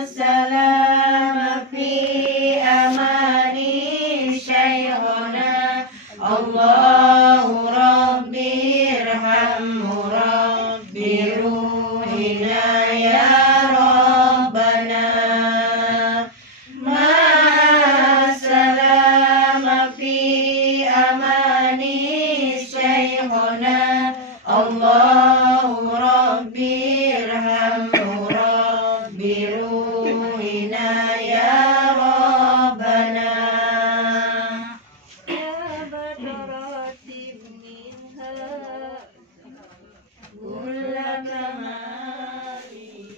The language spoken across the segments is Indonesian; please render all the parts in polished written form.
السلام في أماني شيخنا الله ربي ارحمه ربي روحنا يا ربنا مع السلام في أماني شيخنا الله ربي ارحمه بروحنا يا ربنا يا بدرات منها كل كمال.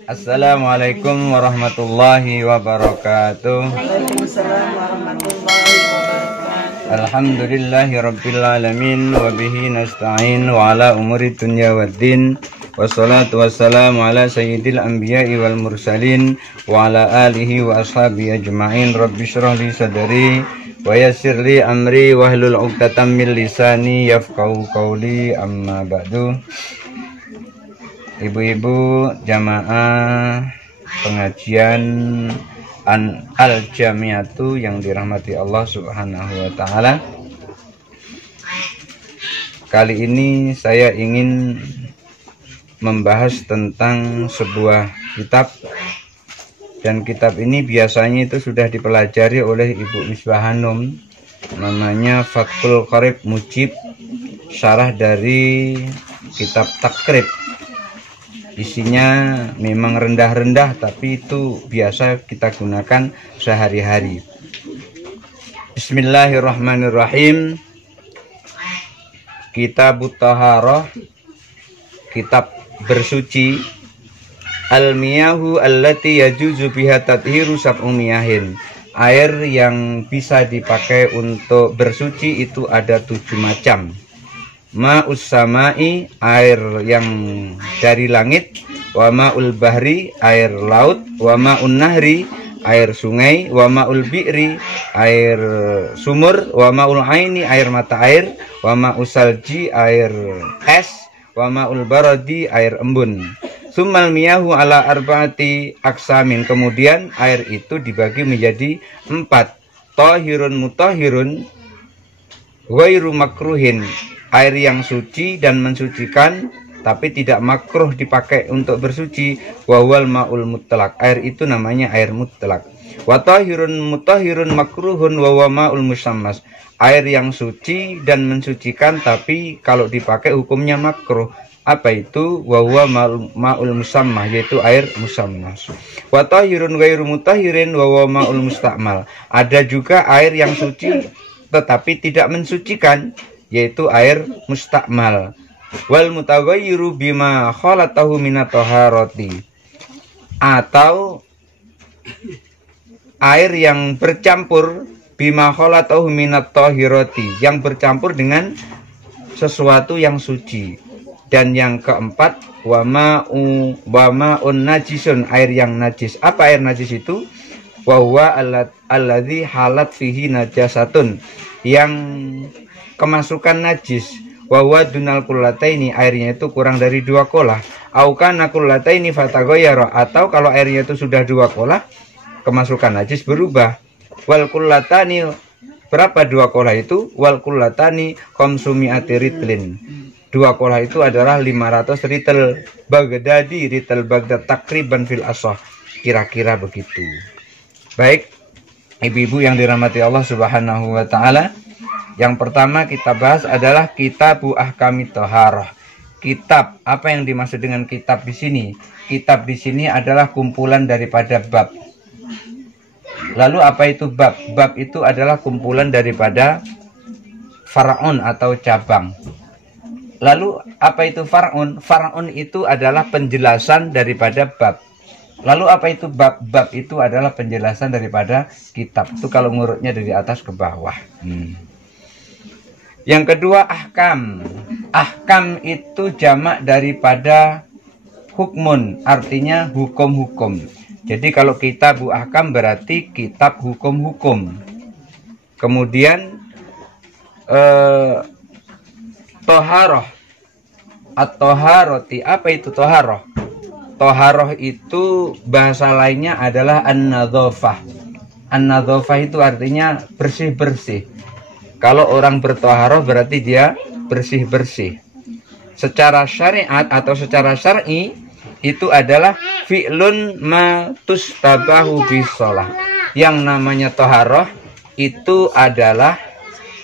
Assalamualaikum warahmatullahi wabarakatuh. Waalaikumsalam warahmatullahi wabarakatuh. Alhamdulillahi rabbil alamin wa bihi nasta'in wa ala umuri dunya waddin. Wassalatu wassalamu ala sayyidil anbiya'i wal mursalin wa ala alihi wa ashabihi ajma'in. Rabbi shrah li sadri wa yassir li amri wahlul 'uqdatam min lisani yafqahu qawli, amma ba'du. Ibu-ibu jamaah pengajian Al-Jamiatu yang dirahmati Allah Subhanahu wa taala. Kali ini saya ingin membahas tentang sebuah kitab, dan kitab ini biasanya itu sudah dipelajari oleh Ibu Misbah Hanum, namanya Fathul Qarib Mujib, syarah dari kitab Takrib. Isinya memang rendah-rendah, tapi itu biasa kita gunakan sehari-hari. Bismillahirrahmanirrahim. Kitabut Taharah, kitab bersuci. Al-miyahu allati yajuzu biha tathiru sab'u miyahin. Air yang bisa dipakai untuk bersuci itu ada 7 macam. Ma'us samai, air yang dari langit. Wa ma'ul bahri, air laut. Wa ma'un nahri, air sungai. Wa ma'ul bi'ri, air sumur. Wa ma'ul aini, air mata air. Wa ma'us salji, air es. Wa ma'ul baradi, air embun. Summal miyahu ala arba'ati aksamin. Kemudian air itu dibagi menjadi 4. Tahirun mutahirun ghairu makruhin, air yang suci dan mensucikan tapi tidak makruh dipakai untuk bersuci. Wawal ma'ul mutlak, air itu namanya air mutlak. Wa tahirun mutahirun makruhun wa ma'ul musammas, air yang suci dan mensucikan tapi kalau dipakai hukumnya makruh. Apa itu? Wa huwa ma'ul musammah, yaitu air musammas. Wa tahirun ghairu mutahirin wa huwa ma'ul musta'mal, ada juga air yang suci tetapi tidak mensucikan, yaitu air mustakmal. Wal mutaghayyiru bima khalatahu minat taharati, atau air yang bercampur bima khalatahu minat tahirati, yang bercampur dengan sesuatu yang suci. Dan yang keempat, wa ma'un najisun, air yang najis. Apa air najis itu? Wa huwa alladzi halat fihi najasatun, yang kemasukan najis. Wa huwa dunal kullataini, airnya itu kurang dari 2 kolah. Au kana kullataini fataghayyara, atau kalau airnya itu sudah 2 kolah, kemasukan najis berubah. Wal kullatani, berapa 2 kolah itu? Wal kullatani khamsumi'ati ritlin, 2 kolah itu adalah 500 ritel Baghdadi, ritel Baghdad takriban fil asah, kira-kira begitu. Baik, ibu-ibu yang dirahmati Allah Subhanahu wa taala, yang pertama kita bahas adalah Kitabu Ahkamit Thaharah. Kitab, apa yang dimaksud dengan kitab di sini? Kitab di sini adalah kumpulan daripada bab. Lalu apa itu bab? Bab itu adalah kumpulan daripada far'un atau cabang. Lalu apa itu far'un? Far'un itu adalah penjelasan daripada bab. Lalu apa itu bab? Bab itu adalah penjelasan daripada kitab. Itu kalau ngurutnya dari atas ke bawah. Yang kedua, ahkam. Ahkam itu jamak daripada hukmun, artinya hukum-hukum. Jadi kalau Kitabu Ahkam berarti kitab hukum-hukum. Kemudian Toharoh, at-toharoti, apa itu toharoh? Toharoh itu bahasa lainnya adalah an-nadzafah. An-nadzafah itu artinya bersih-bersih. Kalau orang bertoharoh berarti dia bersih-bersih. Secara syariat atau secara syar'i itu adalah fi'lun ma tustabahu bisolah. Yang namanya toharoh itu adalah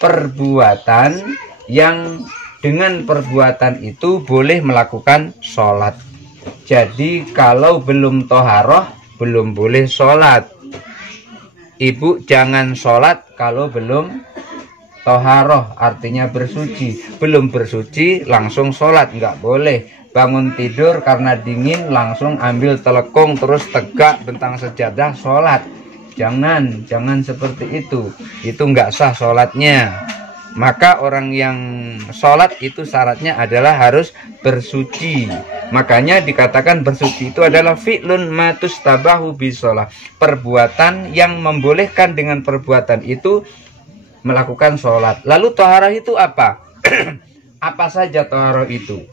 perbuatan yang dengan perbuatan itu boleh melakukan sholat. Jadi kalau belum toharoh belum boleh sholat. Ibu jangan sholat kalau belum toharoh, artinya bersuci. Belum bersuci langsung sholat, nggak boleh. Bangun tidur karena dingin langsung ambil telekung terus tegak bentang sejadah sholat. Jangan seperti itu. Itu nggak sah sholatnya. Maka orang yang sholat itu syaratnya adalah harus bersuci. Makanya dikatakan bersuci itu adalah fi'lun matus tabahu bisolah. Perbuatan yang membolehkan dengan perbuatan itu melakukan sholat. Lalu toharah itu apa? Apa saja toharah itu?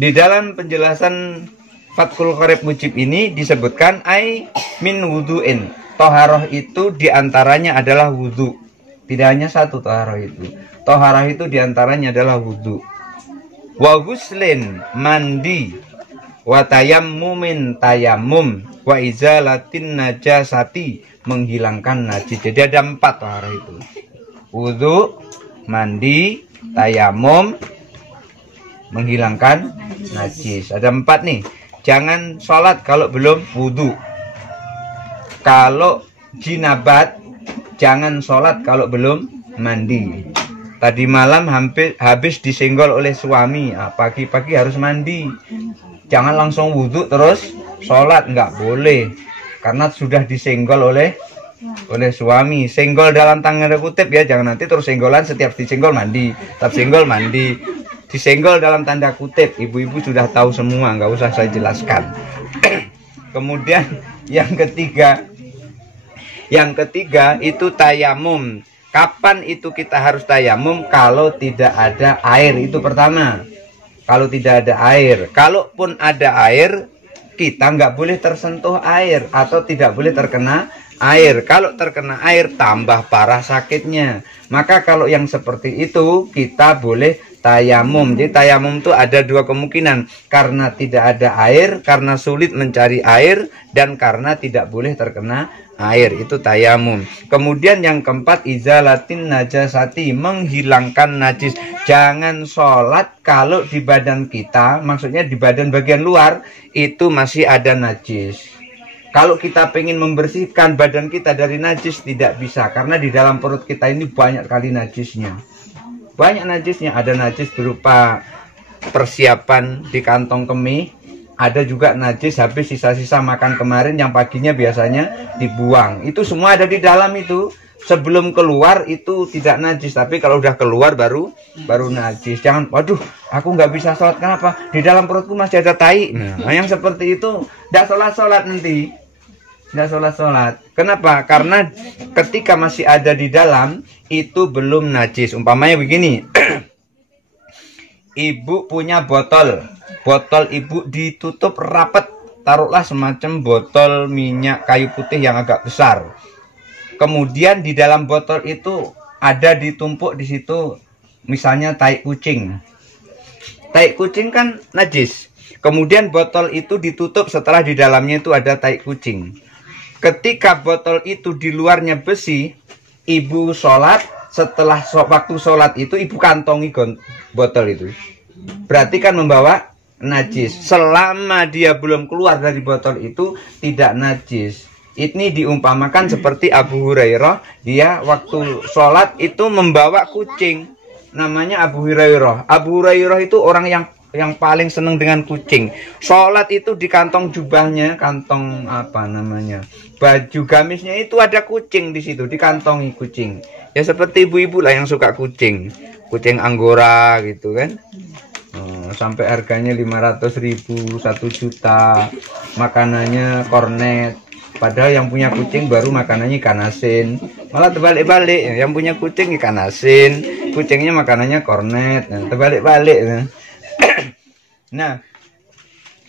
Di dalam penjelasan Fathul Qorib Mujib ini disebutkan ai min wudu'in. Toharoh itu diantaranya adalah wudhu. Tidak hanya satu toharoh itu. Toharoh itu diantaranya adalah wudhu. Wa ghuslin mandi. Wa tayammumin tayammum. Wa izalatin najasati menghilangkan najis. Jadi ada 4 toharoh itu. Wudhu, mandi, tayammum, menghilangkan najis. Ada 4 nih. Jangan sholat kalau belum wudhu. Kalau jinabat, jangan sholat kalau belum mandi. Tadi malam habis disenggol oleh suami, pagi-pagi harus mandi. Jangan langsung wudhu terus sholat, nggak boleh. Karena sudah disenggol oleh suami. Senggol dalam tanda kutip ya, jangan nanti terus senggolan setiap disenggol mandi. Setiap senggol mandi. Disenggol dalam tanda kutip, ibu-ibu sudah tahu semua, nggak usah saya jelaskan. Kemudian yang ketiga itu tayamum. Kapan itu kita harus tayamum? Kalau tidak ada air, itu pertama. Kalau tidak ada air, kalaupun ada air, kita nggak boleh tersentuh air atau tidak boleh terkena air. Kalau terkena air tambah parah sakitnya. Maka kalau yang seperti itu kita boleh tayamum. Jadi tayamum itu ada 2 kemungkinan. Karena tidak ada air, karena sulit mencari air, dan karena tidak boleh terkena air. Itu tayamum. Kemudian yang keempat, izalatin najasati, menghilangkan najis. Jangan sholat kalau di badan kita, maksudnya di badan bagian luar, itu masih ada najis. Kalau kita pengen membersihkan badan kita dari najis, tidak bisa. Karena di dalam perut kita ini banyak kali najisnya. Banyak najisnya, ada najis berupa persiapan di kantong kemih, ada juga najis habis sisa-sisa makan kemarin yang paginya biasanya dibuang. Itu semua ada di dalam itu. Sebelum keluar itu tidak najis, tapi kalau udah keluar baru najis. Jangan, waduh, aku nggak bisa sholat, kenapa? Di dalam perutku masih ada tai. Nah, yang seperti itu nggak sholat nanti. Nggak sholat. Kenapa? Karena ketika masih ada di dalam itu belum najis. Umpamanya begini, ibu punya botol ibu ditutup rapat, taruhlah semacam botol minyak kayu putih yang agak besar. Kemudian di dalam botol itu ada ditumpuk di situ misalnya tai kucing. Tai kucing kan najis. Kemudian botol itu ditutup setelah di dalamnya itu ada tai kucing. Ketika botol itu di luarnya besi, ibu sholat, setelah waktu sholat itu ibu kantongi botol itu. Berarti kan membawa najis. Selama dia belum keluar dari botol itu tidak najis. Ini diumpamakan seperti Abu Hurairah, dia waktu sholat itu membawa kucing. Namanya Abu Hurairah. Abu Hurairah itu orang yang paling seneng dengan kucing. Sholat itu di kantong jubahnya, kantong apa namanya, baju gamisnya itu ada kucing di situ, dikantongi kucing. Ya seperti ibu-ibu lah yang suka kucing Anggora gitu kan. Sampai harganya 500.000, 1 juta, makanannya kornet. Padahal yang punya kucing baru makanannya ikan asin. Malah terbalik-balik, yang punya kucing ikan asin, kucingnya makanannya kornet. Nah, terbalik-balik. Nah,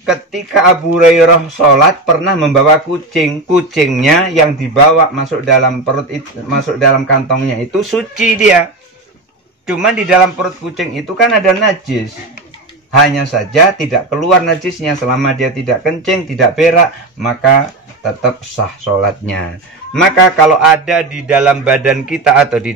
ketika Abu Hurairah sholat pernah membawa kucing, kucingnya yang dibawa masuk dalam perut itu, masuk dalam kantongnya itu suci dia. Cuma di dalam perut kucing itu kan ada najis. Hanya saja tidak keluar najisnya selama dia tidak kencing, tidak berak, maka tetap sah sholatnya. Maka kalau ada di dalam badan kita atau di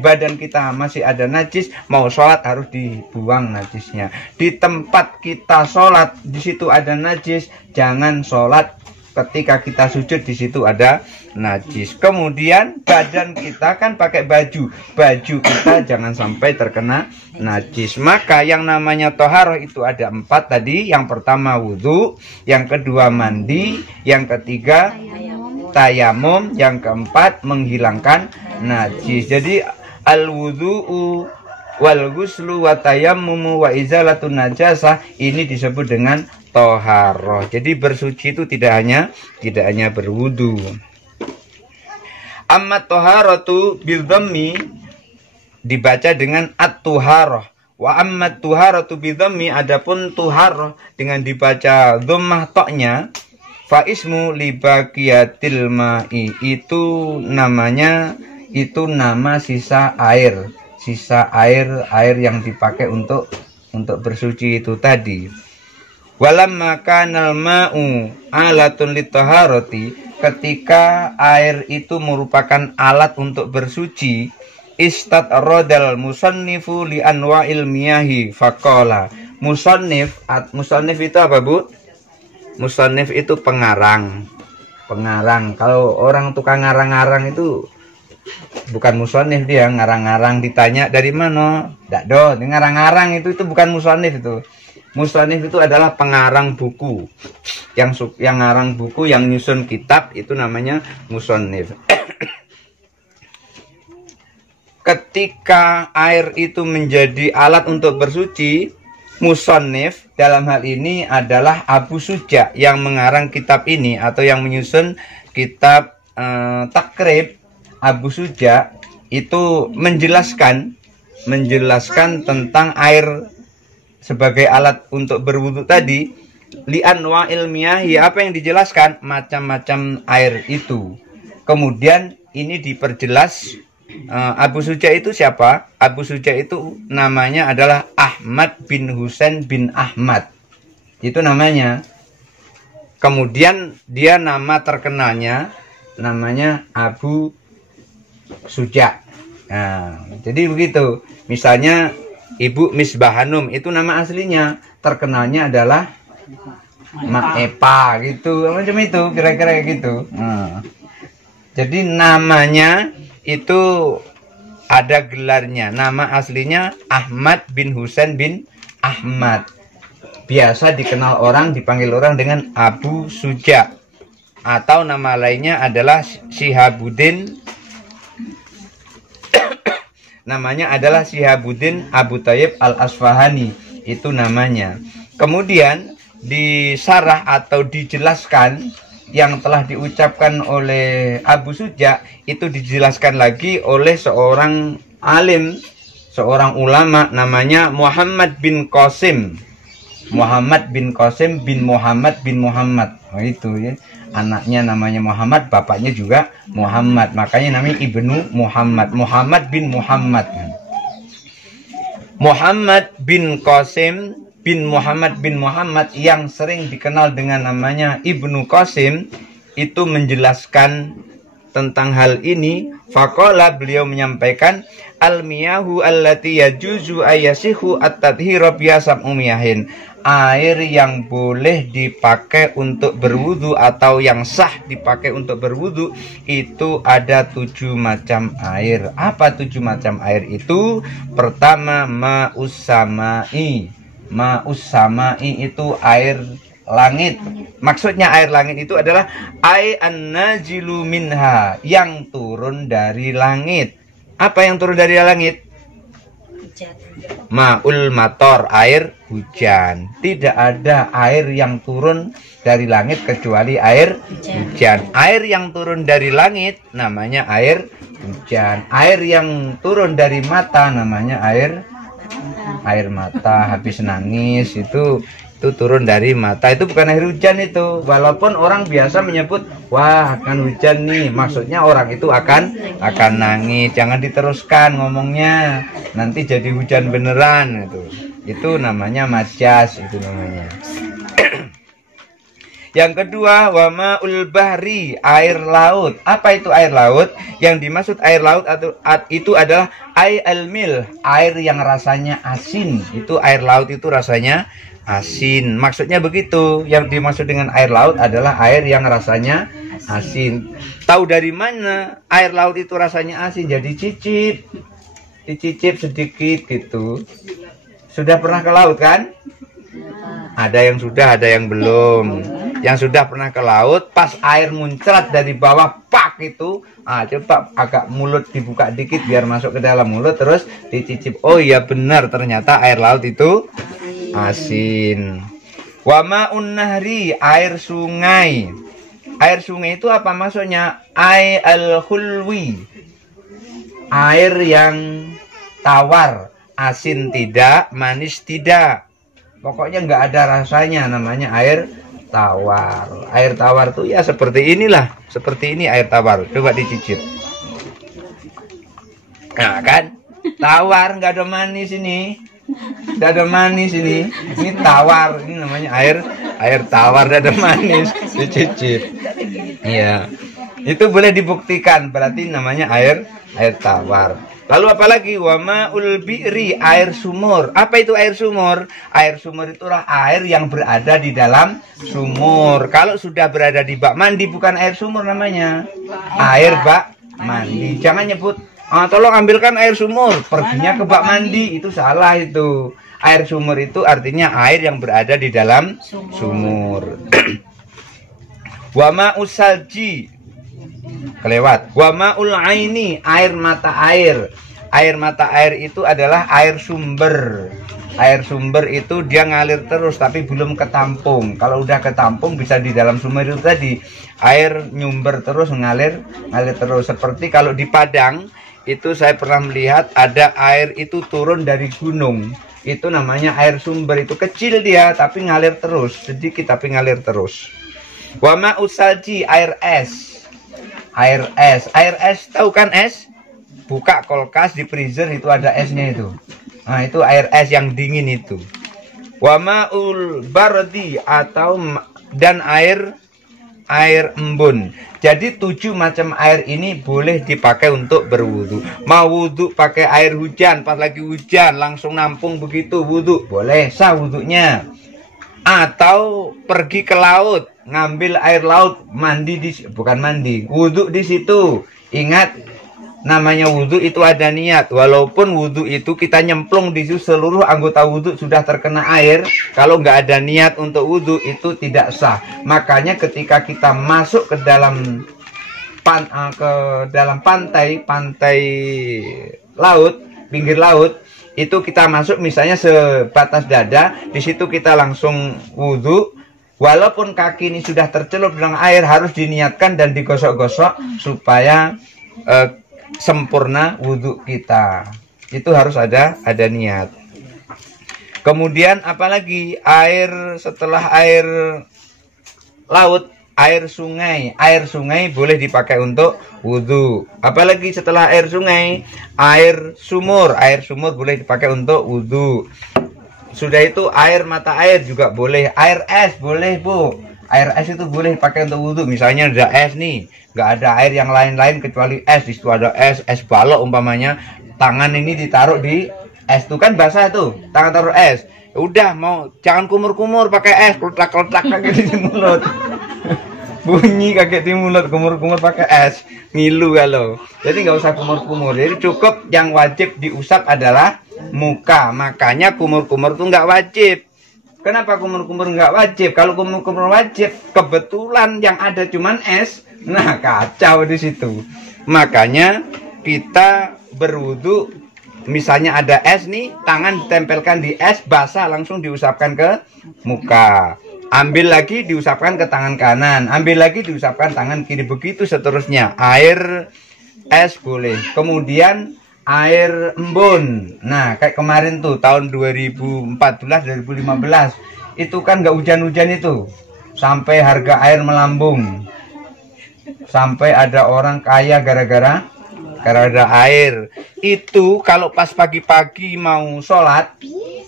badan kita masih ada najis, mau sholat harus dibuang najisnya. Di tempat kita sholat di situ ada najis, jangan sholat ketika kita sujud di situ ada najis. Kemudian badan kita kan pakai baju kita jangan sampai terkena najis. Maka yang namanya toharoh itu ada 4 tadi. Yang pertama wudhu, yang kedua mandi, yang ketiga tayamum, yang keempat menghilangkan najis. Jadi al wudhu'u wal ghuslu wa tayammumu wa izalatun najasah ini disebut dengan toharoh. Jadi bersuci itu tidak hanya berwudu. Amma toharotu bil dhammi dibaca dengan at-tuharoh. Wa amma tuharotu bil dhammi, adapun tuharoh dengan dibaca dhammah toknya, fa ismu libaqiyatil ma'i, itu namanya, itu nama sisa air. Sisa air yang dipakai untuk bersuci itu tadi. Walamma kanal ma'u alatun litaharati, ketika air itu merupakan alat untuk bersuci, istadradal musannifu li anwa'il miyahi faqala. Musannif itu apa, Bu? Musannif itu pengarang. Kalau orang tukang ngarang-ngarang itu bukan musannif, dia ngarang-ngarang. Ditanya dari mana? Dakdo, ngarang-ngarang itu bukan musannif itu. Musannif itu adalah pengarang buku. Yang ngarang buku, yang nyusun kitab itu namanya musannif. Ketika air itu menjadi alat untuk bersuci, musannif dalam hal ini adalah Abu Suja yang mengarang kitab ini atau yang menyusun kitab Takrib. Abu Suja itu menjelaskan tentang air sebagai alat untuk berwudu tadi. Li anwa'il miyahi, apa yang dijelaskan? Macam-macam air itu. Kemudian ini diperjelas. Abu Suja itu siapa? Abu Suja itu namanya adalah Ahmad bin Husain bin Ahmad. Itu namanya. Kemudian dia nama terkenalnya namanya Abu Suja. Nah, jadi begitu. Misalnya Ibu Misbah Hanum itu nama aslinya, terkenalnya adalah Maepa gitu, macam itu kira-kira gitu. Nah, jadi namanya itu ada gelarnya. Nama aslinya Ahmad bin Husain bin Ahmad. Biasa dikenal orang, dipanggil orang dengan Abu Suja. Atau nama lainnya adalah Syihabuddin. Namanya adalah Syihabuddin Abu Thayyib Al-Asfahani. Itu namanya. Kemudian disarah atau dijelaskan yang telah diucapkan oleh Abu Suja itu dijelaskan lagi oleh seorang alim, seorang ulama namanya Muhammad bin Qasim. Muhammad bin Qasim bin Muhammad bin Muhammad. Oh, itu ya. Anaknya namanya Muhammad, bapaknya juga Muhammad. Makanya namanya Ibnu Muhammad. Muhammad bin Muhammad. Muhammad bin Qasim bin Muhammad bin Muhammad yang sering dikenal dengan namanya Ibnu Qasim itu menjelaskan tentang hal ini. Faqala, beliau menyampaikan, al-miyahu allati yajuzu ayasihu at-tadhhiru biasab umiyahin. Air yang boleh dipakai untuk berwudu atau yang sah dipakai untuk berwudu itu ada 7 macam air. Apa 7 macam air itu? Pertama, ma'us sama'i. Ma'us sama'i itu air langit. Maksudnya air langit itu adalah ai an-nazilu minha, yang turun dari langit. Apa yang turun dari langit? ma'ul mator, air hujan. Tidak ada air yang turun dari langit kecuali air hujan. Air yang turun dari langit namanya air hujan. Air yang turun dari mata namanya air mata. Habis nangis itu turun dari mata, itu bukan air hujan itu. Walaupun orang biasa menyebut wah akan hujan nih, maksudnya orang itu akan nangis. Jangan diteruskan ngomongnya, nanti jadi hujan beneran. Itu namanya majas, itu namanya. Yang kedua, wama'ul bahri, air laut. Apa itu air laut? Yang dimaksud air laut itu adalah al-mil, air yang rasanya asin. Itu air laut itu rasanya asin. Maksudnya begitu. Yang dimaksud dengan air laut adalah air yang rasanya asin. Tahu dari mana air laut itu rasanya asin? Jadi dicicip sedikit gitu. Sudah pernah ke laut kan? Ada yang sudah, ada yang belum. Yang sudah pernah ke laut, pas air muncrat dari bawah, pak itu, coba agak mulut dibuka dikit biar masuk ke dalam mulut, terus dicicip. Oh iya benar, ternyata air laut itu asin. Wama'un nahri, air sungai. Air sungai itu apa maksudnya? Al-khulwi, air yang tawar, asin tidak, manis tidak. Pokoknya nggak ada rasanya, namanya air tawar. Air tawar tuh ya seperti inilah, seperti ini air tawar. Coba dicicip. Nah kan, tawar, nggak ada manis ini, nggak ada manis ini. Ini tawar, ini namanya air tawar, nggak ada manis. Dicicip. Iya, itu boleh dibuktikan. Berarti namanya air tawar. Lalu apalagi wama'ul bi'ri, air sumur. Apa itu air sumur? Air sumur itulah air yang berada di dalam sumur. Kalau sudah berada di bak mandi bukan air sumur namanya. Air bak mandi. Jangan nyebut, tolong ambilkan air sumur, perginya ke bak mandi. Itu salah itu. Air sumur itu artinya air yang berada di dalam sumur. Wama'us salji, kelewat. Wama'ul aini, air mata air. Air mata air itu adalah air sumber. Air sumber itu dia ngalir terus tapi belum ketampung. Kalau udah ketampung bisa di dalam sumber itu tadi. Air nyumber terus, ngalir terus. Seperti kalau di Padang itu saya pernah melihat ada air itu turun dari gunung. Itu namanya air sumber. Itu kecil dia tapi ngalir terus, sedikit tapi ngalir terus. Wama'us salji, air es. Air es tahu kan es? Buka kulkas di freezer itu ada esnya itu. Nah itu air es yang dingin itu. Wama'ul bardi, atau dan air embun. Jadi 7 macam air ini boleh dipakai untuk berwudu. Mau wudu pakai air hujan, pas lagi hujan langsung nampung begitu wudu, boleh, sah wudunya. Atau pergi ke laut, ngambil air laut, wudu di situ. Ingat, namanya wudu itu ada niat. Walaupun wudu itu kita nyemplung di situ, seluruh anggota wudu sudah terkena air, kalau nggak ada niat untuk wudu itu tidak sah. Makanya ketika kita masuk ke dalam pantai laut, pinggir laut, itu kita masuk misalnya sebatas dada, di situ kita langsung wudu. Walaupun kaki ini sudah tercelup dalam air, harus diniatkan dan digosok-gosok supaya sempurna wudhu kita. Itu harus ada niat. Kemudian apalagi air setelah air laut, air sungai. Air sungai boleh dipakai untuk wudhu. Apalagi setelah air sungai, air sumur. Air sumur boleh dipakai untuk wudhu. Sudah itu air mata air juga boleh. Air es boleh, Bu. Air es itu boleh dipakai untuk wudhu. Misalnya ada es nih, nggak ada air yang lain-lain kecuali es. Di situ ada es balok umpamanya. Tangan ini ditaruh di es itu kan basah tuh. Tangan taruh es. Udah, mau jangan kumur-kumur pakai es, kletak-kletak kayak di mulut. Bunyi kaget di mulut, kumur-kumur pakai es, ngilu kalau. Jadi nggak usah kumur-kumur. Jadi cukup yang wajib diusap adalah muka. Makanya kumur-kumur tuh nggak wajib. Kenapa kumur-kumur nggak wajib? Kalau kumur-kumur wajib, kebetulan yang ada cuman es, nah kacau di situ. Makanya kita berwudu misalnya ada es nih, tangan ditempelkan di es, basah langsung diusapkan ke muka. Ambil lagi diusapkan ke tangan kanan, ambil lagi diusapkan tangan kiri, begitu seterusnya. Air es boleh. Kemudian air embun. Nah, kayak kemarin tuh tahun 2014 2015 itu kan nggak hujan-hujan itu. Sampai harga air melambung. Sampai ada orang kaya gara-gara ada air. Itu kalau pas pagi-pagi mau sholat,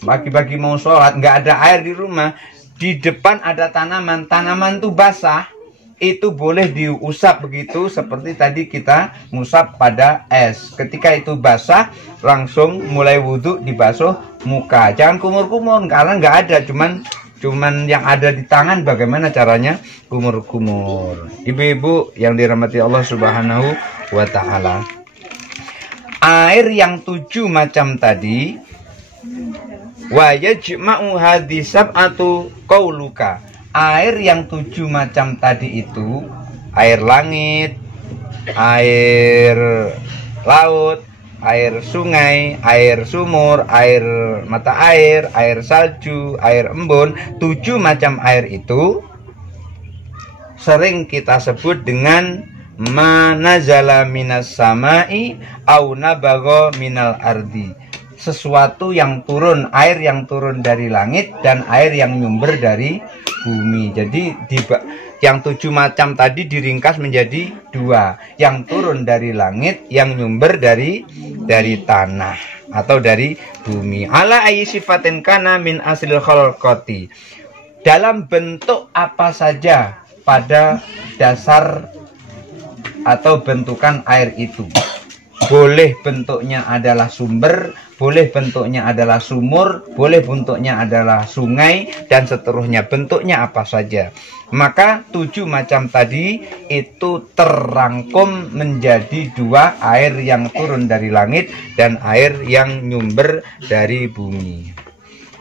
nggak ada air di rumah, di depan ada tanaman tuh basah, itu boleh diusap begitu seperti tadi kita ngusap pada es. Ketika itu basah, langsung mulai wudhu dibasuh muka. Jangan kumur-kumur karena nggak ada, cuman yang ada di tangan. Bagaimana caranya kumur-kumur? Ibu-ibu yang dirahmati Allah Subhanahu wa Ta'ala, air yang 7 macam tadi, wa yajma'u hadisab atau qauluka, air yang 7 macam tadi itu air langit, air laut, air sungai, air sumur, air mata air, air salju, air embun. 7 macam air itu sering kita sebut dengan manazala minas samai au nabagha minal ardi, sesuatu yang turun, air yang turun dari langit dan air yang nyumber dari bumi. Jadi yang 7 macam tadi diringkas menjadi 2, yang turun dari langit, yang nyumber dari tanah atau dari bumi. Ala ayyi sifatin kana min aslil khalqati, dalam bentuk apa saja pada dasar atau bentukan air itu. Boleh bentuknya adalah sumber, boleh bentuknya adalah sumur, boleh bentuknya adalah sungai, dan seterusnya. Bentuknya apa saja. Maka 7 macam tadi itu terrangkum menjadi 2, air yang turun dari langit dan air yang nyumber dari bumi.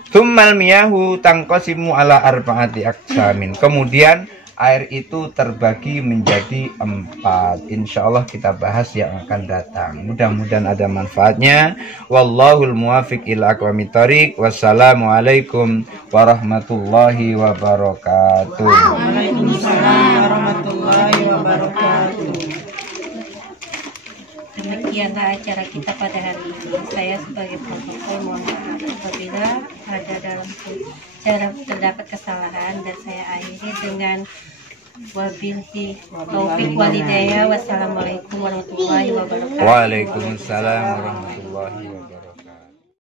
Tsummal miyahu tangqasimu ala arba'ati aqsamin. Kemudian air itu terbagi menjadi 4. Insya Allah kita bahas yang akan datang. Mudah-mudahan ada manfaatnya. Wallahul muwafiq ila aqwamit thoriq. Wassalamualaikum warahmatullahi wabarakatuh. Waalaikumsalam warahmatullahi wabarakatuh. Demikianlah acara kita pada hari ini. Saya sebagai protokol mohon maaf apabila ada dalam terdapat kesalahan, dan saya akhiri dengan wabillahi taufiq walhidayah. Wassalamualaikum warahmatullahi wabarakatuh. Waalaikumsalam warahmatullahi wabarakatuh.